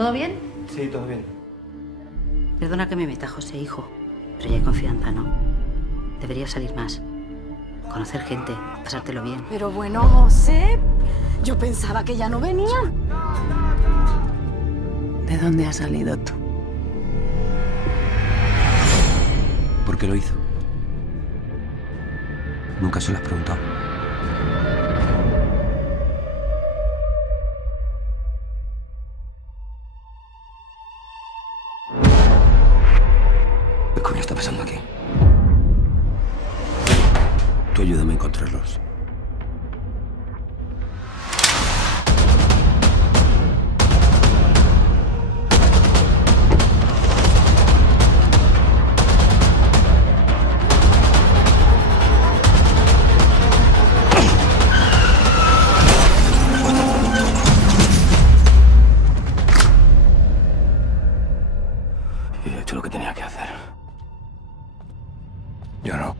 ¿Todo bien? Sí, todo bien. Perdona que me meta, José, hijo, pero ya hay confianza, ¿no? Deberías salir más. Conocer gente, pasártelo bien. Pero bueno, José, yo pensaba que ya no venían. ¿De dónde has salido tú? ¿Por qué lo hizo? Nunca se lo has preguntado. ¿Qué coño está pasando aquí? Tú ayúdame a encontrarlos. Y he hecho lo que tenía que hacer. Yo no.